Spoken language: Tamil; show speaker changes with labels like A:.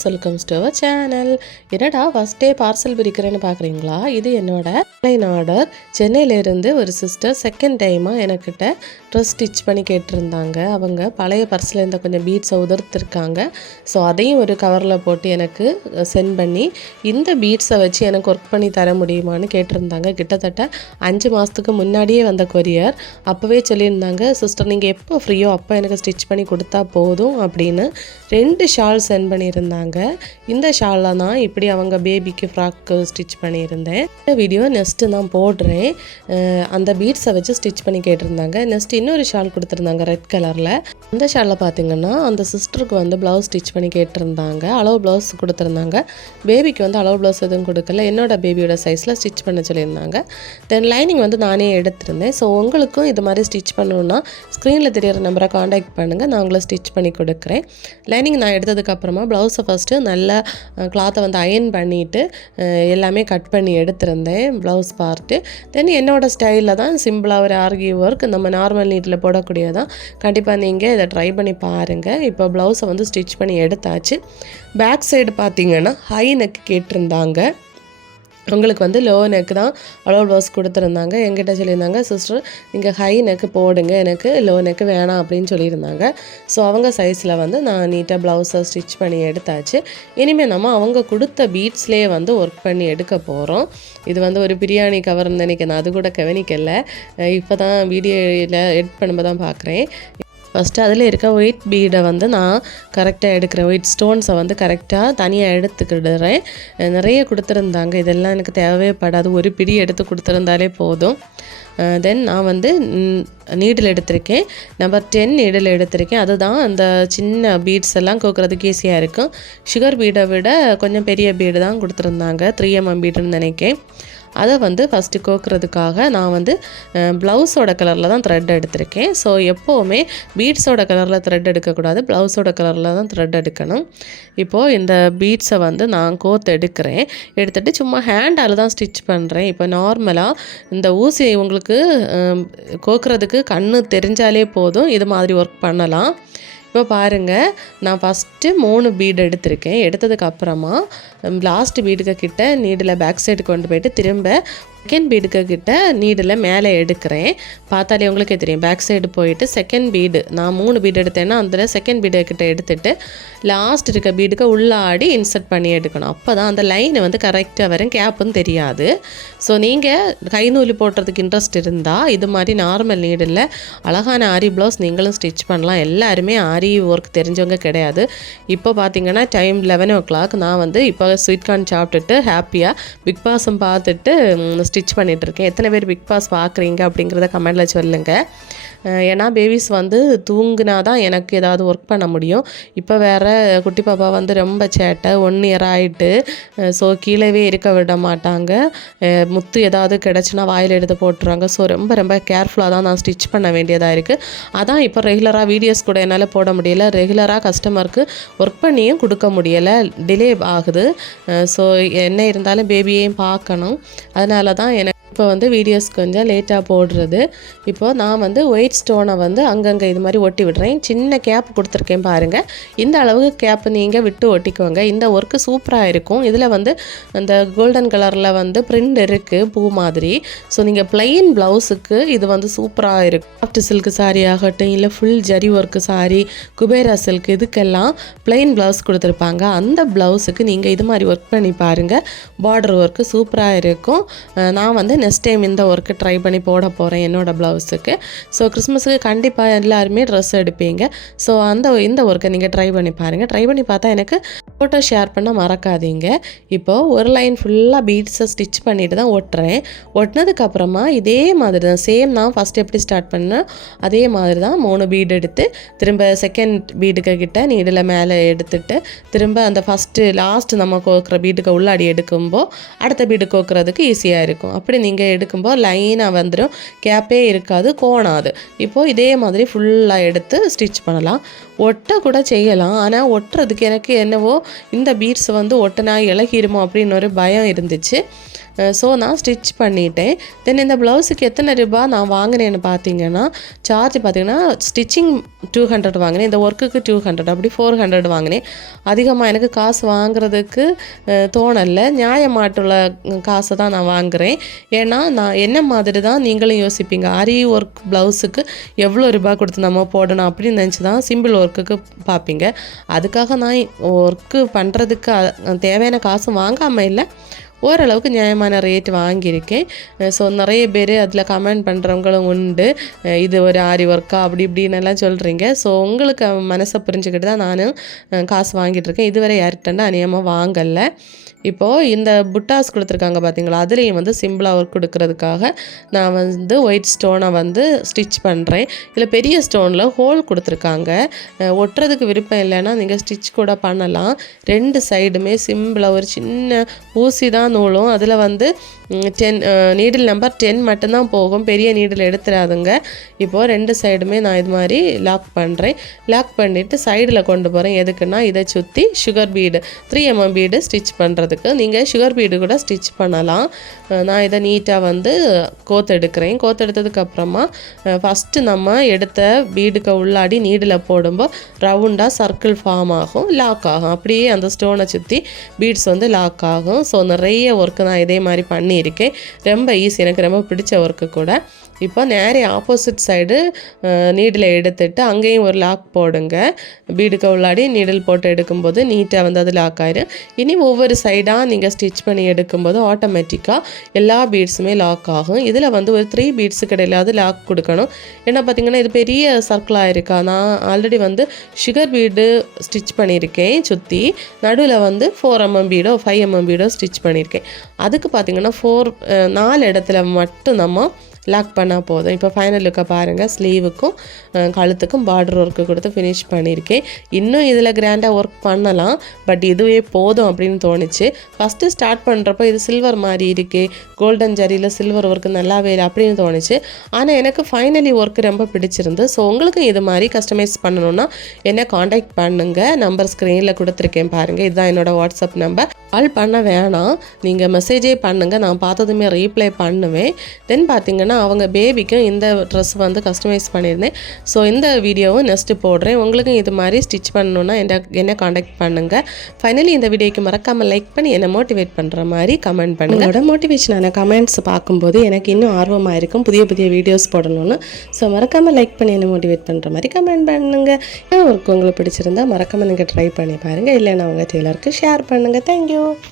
A: Friends welcome to our channel என்னடா ஃபஸ்ட் டே பார்சல் பிரிக்கிறேன்னு பார்க்குறீங்களா? இது என்னோட ஆன்லைன் ஆர்டர் சென்னையிலேருந்து ஒரு சிஸ்டர் செகண்ட் டைமாக எனக்கிட்ட ட்ரெஸ் ஸ்டிச் பண்ணி கேட்டிருந்தாங்க. அவங்க பழைய பர்ஸில் இருந்த கொஞ்சம் பீட்ஸை உதிர்த்துருக்காங்க. ஸோ அதையும் ஒரு கவரில் போட்டு எனக்கு சென்ட் பண்ணி இந்த பீட்ஸை வச்சு எனக்கு ஒர்க் பண்ணி தர முடியுமான்னு கேட்டிருந்தாங்க. கிட்டத்தட்ட அஞ்சு மாதத்துக்கு முன்னாடியே வந்த கொரியர் அப்போவே சொல்லியிருந்தாங்க சிஸ்டர் நீங்கள் எப்போ ஃப்ரீயோ அப்போ எனக்கு ஸ்டிச் பண்ணி கொடுத்தா போதும் அப்படின்னு. ரெண்டு ஷால் சென்ட் பண்ணியிருந்தாங்க. இந்த ஷாலில் தான் இப்படி அவங்க பேபிக்கு ஃப்ராக்கு ஸ்டிச் பண்ணியிருந்தேன். இந்த வீடியோ நெக்ஸ்ட்டு நான் போடுறேன். அந்த பீட்ஸை வச்சு ஸ்டிச் பண்ணி கேட்டிருந்தாங்க. நெக்ஸ்ட் இன்னொரு ஷால் கொடுத்துருந்தாங்க ரெட் கலரில் இந்த ஷாலில் பார்த்தீங்கன்னா அந்த சிஸ்டருக்கு வந்து ப்ளவுஸ் ஸ்டிச் பண்ணி கேட்டிருந்தாங்க. அளவு ப்ளவுஸ் கொடுத்துருந்தாங்க. பேபிக்கு வந்து அளவு ப்ளவுஸ் எதுவும் கொடுக்கல. என்னோட பேபியோட சைஸில் ஸ்டிச் பண்ண சொல்லியிருந்தாங்க. தென் லைனிங் வந்து நானே எடுத்திருந்தேன். ஸோ உங்களுக்கும் இது மாதிரி ஸ்டிச் பண்ணணுன்னா ஸ்க்ரீனில் தெரியிற நம்பரை காண்டாக்ட் பண்ணுங்கள் நான் உங்களை ஸ்டிச் பண்ணி கொடுக்குறேன். லைனிங் நான் எடுத்ததுக்கப்புறமா ப்ளவுஸை ஃபஸ்ட்டு நல்லா கிளாத்தை வந்து அயன் பண்ணிவிட்டு எல்லாமே கட் பண்ணி எடுத்திருந்தேன். ப்ளவுஸ் பார்ட்டு தென் என்னோடய ஸ்டைலில் தான் சிம்பிளாக ஒரு ஆர்கி ஒர்க் நம்ம நார்மல் நீட்டில் போடக்கூடியதான் கண்டிப்பாக நீங்கள் இதை ட்ரை பண்ணி பாருங்கள் இப்போ ப்ளவுஸை வந்து ஸ்டிச் பண்ணி எடுத்தாச்சு. பேக் சைடு பார்த்தீங்கன்னா ஹை நெக் கேட்டிருந்தாங்க. உங்களுக்கு வந்து லோ நெக் தான் அளவு ப்ளவுஸ் கொடுத்துருந்தாங்க. எங்கிட்ட சொல்லியிருந்தாங்க சிஸ்டர் நீங்கள் ஹை நெக்கு போடுங்க. எனக்கு லோ நெக்கு வேணாம் அப்படின்னு சொல்லியிருந்தாங்க. ஸோ அவங்க சைஸில் வந்து நான் நீட்டாக ப்ளவுஸை ஸ்டிச் பண்ணி எடுத்தாச்சு. இனிமேல் நம்ம அவங்க கொடுத்த பீட்ஸ்லேயே வந்து ஒர்க் பண்ணி எடுக்க போகிறோம் இது வந்து ஒரு பிரியாணி கவர்னு நினைக்கிறேன். அது கூட கவனிக்கலை. இப்போ தான் வீடியோவில் எடிட் பண்ணும்போது தான் பார்க்குறேன் ஃபஸ்ட்டு அதில் இருக்க ஒயிட் பீடை வந்து நான் கரெக்டாக எடுக்கிறேன். ஒயிட் ஸ்டோன்ஸை வந்து கரெக்டாக தனியாக எடுத்துக்கிடுறேன். நிறைய கொடுத்துருந்தாங்க. இதெல்லாம் எனக்கு தேவைப்படாது ஒரு பிடி எடுத்து கொடுத்துருந்தாலே போதும். தென் நான் வந்து நீடில் எடுத்திருக்கேன். நம்பர் டென் நீடில் எடுத்திருக்கேன். அதுதான் அந்த சின்ன பீட்ஸ் எல்லாம் கோக்குறதுக்கு ஈஸியாக இருக்கும். சுகர் பீடை விட கொஞ்சம் பெரிய பீடு தான் கொடுத்துருந்தாங்க. த்ரீ எம்எம் பீடுன்னு நினைக்கேன். அதை வந்து ஃபஸ்ட்டு கோக்குறதுக்காக நான் வந்து ப்ளவுஸோட கலரில் தான் த்ரெட் எடுத்திருக்கேன். ஸோ எப்போவுமே பீட்ஸோட கலரில் த்ரெட் எடுக்கக்கூடாது. ப்ளவுஸோட கலரில் தான் த்ரெட் எடுக்கணும். இப்போது இந்த பீட்ஸை வந்து நான் கோத்து எடுக்கிறேன். எடுத்துகிட்டு சும்மா ஹேண்டால் தான் ஸ்டிச் பண்ணுறேன் இப்போ நார்மலாக இந்த ஊசி உங்களுக்கு கோக்குறதுக்கு கண்ணு தெரிஞ்சாலே போதும். இது மாதிரி ஒர்க் பண்ணலாம். இப்போ பாருங்கள் நான் ஃபஸ்ட்டு மூணு பீடு எடுத்திருக்கேன். எடுத்ததுக்கு அப்புறமா லாஸ்ட் பீடுக்கு கிட்ட நீடில் பேக் சைடு கொண்டு போயிட்டு திரும்ப செகண்ட் பீடுக்கு கிட்ட நீடில் மேலே எடுக்கிறேன். பார்த்தாலே உங்களுக்கே தெரியும். பேக் சைடு போயிட்டு செகண்ட் பீடு நான் மூணு பீடு எடுத்தேன்னா அந்த செகண்ட் பீடு கிட்ட எடுத்துட்டு லாஸ்ட் இருக்க பீடுக்கு உள்ளாடி இன்சர்ட் பண்ணி எடுக்கணும். அப்போ தான் அந்த லைன் வந்து கரெக்டாக வரும் கேப்புன்னு தெரியாது. ஸோ நீங்கள் கை நூல் போடுறதுக்கு இன்ட்ரெஸ்ட் இருந்தால் இது மாதிரி நார்மல் நீடில் அழகான ஆரி ப்ளவுஸ் நீங்களும் ஸ்டிச் பண்ணலாம். எல்லாருமே ஆரி ஒர்க் தெரிஞ்சவங்க கிடையாது. இப்போ பார்த்தீங்கன்னா டைம் லெவன் ஓ கிளாக் நான் வந்து இப்போ ஸ்வீட் கார்ன் சாப்பிட்டுட்டு ஹாப்பியாக பிக் பாஸும் பார்த்துட்டு ஸ்டிச் பண்ணிகிட்ருக்கேன் எத்தனை பேர் பிக் பாஸ் பார்க்குறீங்க அப்படிங்கிறத கமெண்டில் சொல்லுங்கள் ஏன்னா பேபிஸ் வந்து தூங்கினா தான் எனக்கு ஏதாவது ஒர்க் பண்ண முடியும். இப்போ வேறு குட்டி பாப்பா வந்து ரொம்ப சேட்டை ஒன் இயர் ஆகிட்டு ஸோ கீழேவே இருக்க விட மாட்டாங்க. முத்து ஏதாவது கிடச்சுன்னா வாயில் எடுத்து போட்டுருவாங்க ஸோ ரொம்ப ரொம்ப கேர்ஃபுல்லாக தான் நான் ஸ்டிச் பண்ண வேண்டியதாக இருக்குது அதான் இப்போ ரெகுலராக வீடியோஸ் கூட என்னால் போட முடியல. ரெகுலராக கஸ்டமருக்கு ஒர்க் பண்ணியும் கொடுக்க முடியலை. டிலே ஆகுது. ஸோ என்ன இருந்தாலும் பேபியையும் பார்க்கணும். அதனால தான் எனக்கு இப்போ வந்து வீடியோஸ் கொஞ்சம் லேட்டாக போடுறது. இப்போது நான் வந்து ஒயிட் ஸ்டோனை வந்து அங்கங்கே இது மாதிரி ஒட்டி விடுறேன். சின்ன கேப் கொடுத்துருக்கேன் பாருங்கள் இந்த அளவுக்கு கேப் நீங்கள் விட்டு ஒட்டிக்கோங்க. இந்த ஒர்க்கு சூப்பராக இருக்கும். இதில் வந்து அந்த கோல்டன் கலரில் வந்து பிரிண்ட் இருக்குது பூ மாதிரி. ஸோ நீங்கள் பிளெயின் ப்ளவுஸுக்கு இது வந்து சூப்பராக இருக்கும் சாஃப்ட் சில்க் சாரி ஆகட்டும் இல்லை full zari work sari Kubera silk இதுக்கெல்லாம் பிளெயின் ப்ளவுஸ் கொடுத்துருப்பாங்க. அந்த ப்ளவுஸுக்கு நீங்கள் இது மாதிரி ஒர்க் பண்ணி பாருங்கள் பார்டர் ஒர்க்கு சூப்பராக இருக்கும். நான் வந்து நெக்ஸ்ட் டைம் இந்த ஒர்க்கு ட்ரை பண்ணி போட போகிறேன் என்னோட ப்ளவுஸுக்கு ஸோ கிறிஸ்மஸுக்கு கண்டிப்பாக எல்லாருமே ட்ரெஸ் எடுப்பீங்க. ஸோ அந்த இந்த ஒர்க்கை நீங்கள் ட்ரை பண்ணி பாருங்கள் ட்ரை பண்ணி பார்த்தா எனக்கு ஃபோட்டோ ஷேர் பண்ண மறக்காதீங்க. இப்போது ஒரு லைன் ஃபுல்லாக பீட்ஸை ஸ்டிச் பண்ணிட்டு தான் ஒட்டுறேன். ஒட்டினதுக்கப்புறமா இதே மாதிரி தான் சேம் நான் ஃபஸ்ட் எப்படி ஸ்டார்ட் பண்ணேன் அதே மாதிரி தான் மூணு பீடு எடுத்து திரும்ப செகண்ட் பீடுக்கு கிட்ட நீடில் மேலே எடுத்துட்டு திரும்ப அந்த ஃபஸ்ட்டு லாஸ்ட் நம்ம கோக்குற பீடுக்கு உள்ளாடி எடுக்கும்போது அடுத்த பீடு கோக்குறதுக்கு ஈஸியாக இருக்கும். அப்படி நீங்கள் எடுக்கும்போது லைனாக வந்துடும் கேப்பே இருக்காது கோணாது. இப்போது இதே மாதிரி ஃபுல்லாக எடுத்து ஸ்டிச் பண்ணலாம். ஒட்ட கூட செய்யலாம். ஆனால் ஒட்டுறதுக்கு எனக்கு என்னவோ இந்த பீட்ஸ் வந்து ஒட்டினா இலகிருமோ அப்படின்னு ஒரு பயம் இருந்துச்சு. ஸோ நான் ஸ்டிச் பண்ணிட்டேன். தென் இந்த ப்ளவுஸுக்கு எத்தனை ரூபா நான் வாங்கினேன்னு பார்த்தீங்கன்னா சார்ஜ் பார்த்தீங்கன்னா ஸ்டிச்சிங் டூ ஹண்ட்ரட் வாங்கினேன். இந்த ஒர்க்குக்கு டூ ஹண்ட்ரட் அப்படி ஃபோர் ஹண்ட்ரட் வாங்கினேன். அதிகமாக எனக்கு காசு வாங்குறதுக்கு தோணலை. நியாயமாட்டுள்ள காசை தான் நான் வாங்குகிறேன் ஏன்னா நான் என்ன மாதிரி தான் நீங்களும் யோசிப்பீங்க? ஆரி ஒர்க் ப்ளவுஸுக்கு எவ்வளோ ரூபாய் கொடுத்து நம்ம போடணும் அப்படின்னு நினச்சி தான் சிம்பிள் ஒர்க்குக்கு பார்ப்பீங்க அதுக்காக நான் ஒர்க்கு பண்ணுறதுக்கு தேவையான காசு வாங்காமல் இல்லை. ஓரளவுக்கு நியாயமான ரேட் வாங்கியிருக்கேன். ஸோ நிறைய பேர் அதில் கமெண்ட் பண்ணுறவங்களும் உண்டு. இது ஒரு ஆரி ஒர்க்கா அப்படி இப்படின்னு எல்லாம் சொல்கிறீங்க ஸோ உங்களுக்கு மனசை புரிஞ்சுக்கிட்டு தான் நானும் காசு வாங்கிட்டு இருக்கேன். இதுவரை யார்கிட்டண்டா அநியமாக வாங்கலை. இப்போது இந்த புட்டாஸ் கொடுத்துருக்காங்க பார்த்தீங்களா அதுலேயும் வந்து சிம்பிளாக ஒர்க் கொடுக்கறதுக்காக நான் வந்து ஒயிட் ஸ்டோனை வந்து ஸ்டிச் பண்ணுறேன் இதில் பெரிய ஸ்டோனில் ஹோல் கொடுத்துருக்காங்க. ஒட்டுறதுக்கு விருப்பம் இல்லைன்னா நீங்கள் ஸ்டிச் கூட பண்ணலாம். ரெண்டு சைடுமே சிம்பிளாக ஒரு சின்ன ஊசி தான் நூலும். அதில் வந்து டென் நீடில் நம்பர் டென் மட்டும்தான் போகும். பெரிய நீடில் எடுத்துடாதுங்க இப்போது ரெண்டு சைடுமே நான் இது மாதிரி லாக் பண்ணுறேன் லாக் பண்ணிவிட்டு சைடில் கொண்டு போகிறேன் எதுக்குன்னா இதை சுற்றி sugar bead three mm bead stitch பண்ணுறதுக்கு நீங்கள் சுகர் பீடு கூட ஸ்டிச் பண்ணலாம். நான் இதை நீட்டாக வந்து கோத்தெடுக்கிறேன் கோத்தெடுத்ததுக்கப்புறமா ஃபஸ்ட்டு நம்ம எடுத்த பீடுக்கு உள்ளாடி நீடில் போடும்போது ரவுண்டாக சர்க்கிள் ஃபார்ம் ஆகும் லாக் ஆகும். அப்படியே அந்த ஸ்டோனை சுற்றி பீட்ஸ் வந்து லாக் ஆகும். ஸோ நிறைய ஒர்க்கு நான் இதே மாதிரி பண்ணி இருக்குது ரொம்ப ஈஸி எனக்கு ரொம்ப பிடிச்ச ஒர்க்கு கூட. இப்போ நேரே ஆப்போசிட் சைடு நீடில் எடுத்துட்டு அங்கேயும் ஒரு லாக் போடுங்க. பீடுக்கு உள்ளாடி நீடில் போட்டு எடுக்கும்போது நீட்டாக வந்து அது லாக் ஆயிரும். இனி ஒவ்வொரு சைடாக நீங்கள் ஸ்டிச் பண்ணி எடுக்கும்போது ஆட்டோமேட்டிக்காக எல்லா பீட்ஸுமே லாக் ஆகும். இதில் வந்து ஒரு த்ரீ பீட்ஸுக்கு இடையிலாவது லாக் கொடுக்கணும். ஏன்னா பார்த்தீங்கன்னா இது பெரிய சர்க்கிளாக இருக்கா. நான் ஆல்ரெடி வந்து சுகர் பீடு ஸ்டிச் பண்ணியிருக்கேன் சுற்றி நடுவில் வந்து ஃபோர் எம்எம் பீடோ ஃபைவ் எம்எம் பீடோ ஸ்டிச் பண்ணியிருக்கேன். அதுக்கு பார்த்தீங்கன்னா ஃபோர் நாலு இடத்துல மட்டும் நம்ம லாக் பண்ணால் போதும். இப்போ ஃபைனல் லுக்கை பாருங்கள் ஸ்லீவுக்கும் கழுத்துக்கும் பார்டர் ஒர்க்கு கொடுத்து ஃபினிஷ் பண்ணியிருக்கேன். இன்னும் இதில் கிராண்டாக ஒர்க் பண்ணலாம் பட் இதுவே போதும் அப்படின்னு தோணுச்சு. ஃபஸ்ட்டு ஸ்டார்ட் பண்ணுறப்போ இது சில்வர் மாதிரி இருக்கே கோல்டன் ஜரியில் சில்வர் ஒர்க்கு நல்லாவே இல்லை அப்படின்னு தோணுச்சு. ஆனால் எனக்கு ஃபைனலி ஒர்க் ரொம்ப பிடிச்சிருந்து ஸோ உங்களுக்கும் இது மாதிரி கஸ்டமைஸ் பண்ணணும்னா என்ன காண்டாக்ட் பண்ணுங்கள் நம்பர் ஸ்க்ரீனில் கொடுத்துருக்கேன் பாருங்கள் இதுதான் என்னோடய வாட்ஸ்அப் நம்பர் கால் பண்ண வேணாம். நீங்கள் மெசேஜே பண்ணுங்கள் நான் பார்த்ததுமே ரீப்ளை பண்ணுவேன். தென் பார்த்தீங்கன்னா அவங்க பேபிக்கும் இந்த ட்ரெஸ் வந்து கஸ்டமைஸ் பண்ணியிருந்தேன். ஸோ இந்த வீடியோவும் நெக்ஸ்ட்டு போடுறேன். உங்களுக்கும் இது மாதிரி ஸ்டிச் பண்ணணுன்னா என்ன என்ன காண்டாக்ட் பண்ணுங்கள் ஃபைனலி இந்த வீடியோக்கு மறக்காமல் லைக் பண்ணி என்னை மோட்டிவேட் பண்ணுற மாதிரி கமெண்ட் பண்ணுங்கள் உங்களோட மோட்டிவேஷனான கமெண்ட்ஸ் பார்க்கும்போது எனக்கு இன்னும் ஆர்வமாக இருக்கும். புதிய புதிய வீடியோஸ் போடணும்னு. ஸோ மறக்காமல் லைக் பண்ணி என்னை மோட்டிவேட் பண்ணுற மாதிரி கமெண்ட் பண்ணுங்கள் ஏன் ஒர்க் உங்களுக்கு பிடிச்சிருந்தா மறக்காமல் நீங்கள் ட்ரை பண்ணி பாருங்கள் இல்லைன்னா உங்கள் டெய்லருக்கு ஷேர் பண்ணுங்கள் தேங்க்யூ you.